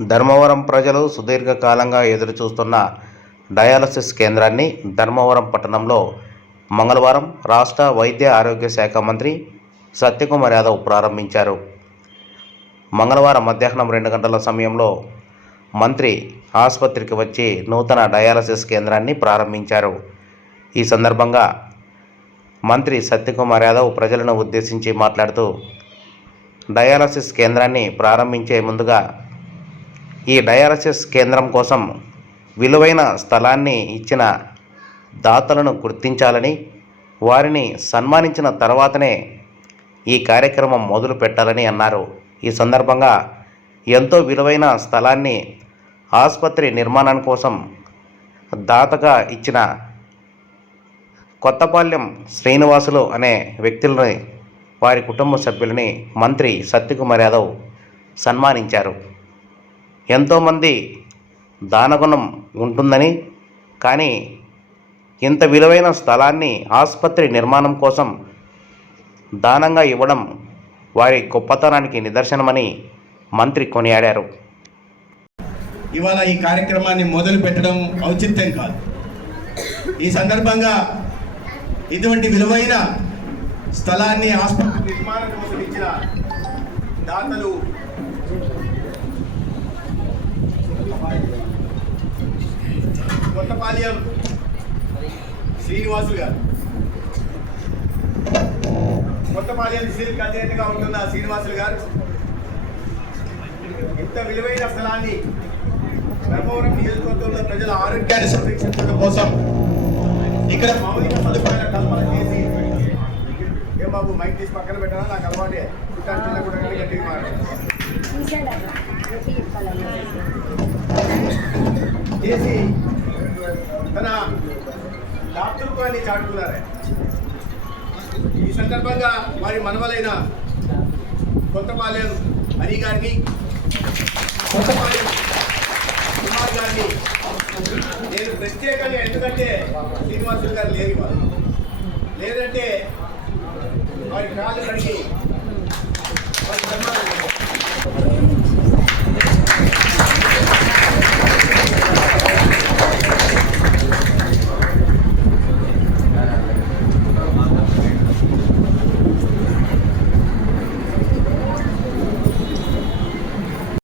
ధర్మవరం ప్రజలు సుదీర్ఘకాలంగా ఎదురుచూస్తున్న డయాలసిస్ కేంద్రాన్ని ధర్మవరం పట్టణంలో మంగళవారం రాష్ట్ర వైద్య ఆరోగ్య శాఖ మంత్రి సత్యకుమార్ యాదవ్ ప్రారంభించారు. మంగళవారం మధ్యాహ్నం 2 గంటల సమయంలో మంత్రి ఆసుపత్రికి వచ్చి నూతన డయాలసిస్ కేంద్రాన్ని ప్రారంభించారు. ఈ సందర్భంగా మంత్రి సత్యకుమార్ యాదవ్ ప్రజలను ఉద్దేశించి మాట్లాడుతూ, డయాలసిస్ కేంద్రాన్ని ప్రారంభించే ముందుగా ఈ డయాలసిస్ కేంద్రం కోసం విలువైన స్థలాన్ని ఇచ్చిన దాతలను గుర్తించాలని, వారిని సన్మానించిన తర్వాతనే ఈ కార్యక్రమం మొదలు పెట్టాలని అన్నారు. ఈ సందర్భంగా ఎంతో విలువైన స్థలాన్ని ఆసుపత్రి నిర్మాణం కోసం దాతగా ఇచ్చిన కొత్తపాలెం శ్రీనివాసులు అనే వ్యక్తులని, వారి కుటుంబ సభ్యులని మంత్రి సత్యకుమార్ యాదవ్ సన్మానించారు. ఎంతోమంది దానగుణం ఉంటుందని, కానీ ఇంత విలువైన స్థలాన్ని ఆసుపత్రి నిర్మాణం కోసం దానంగా ఇవ్వడం వారి గొప్పతనానికి నిదర్శనమని మంత్రి కొనియాడారు. ఇవాళ ఈ కార్యక్రమాన్ని మొదలు పెట్టడం ఔచిత్యం కాదు. ఈ సందర్భంగా ఇటువంటి విలువైన స్థలాన్ని ఆసుపత్రి నిర్మాణం కోసం ఇచ్చిన దాతలు కొత్తపాలెం శ్రీనివాసులు గారు, కొత్తపాలెం సివిల్ అధ్యక్షుడిగా ఉంటున్న శ్రీనివాసులు గారు ఇంత విలువైన స్థలాన్ని ధర్మవరం నియోజకవర్గంలో ప్రజల ఆరోగ్యాన్ని సంరక్షించడం కోసం ఇక్కడ మౌలిక సదుపాయాల కల్పన చేసి, ఏం బాబు మైక్ తీసి పక్కన పెట్టాలా, నాకు అలవాటే చిన్న కూడా గట్టిగా చేసి తన డాక్టర్త్వాన్ని చాటుకున్నారు. ఈ సందర్భంగా వారి మనవలైన కొత్తపాలెం హరి గారిని, కొత్తపాలెం కుమార్ గారిని నేను ప్రత్యేకంగా, ఎందుకంటే శ్రీనివాసులు గారు లేరు, లేదంటే వారి కాళ్ళు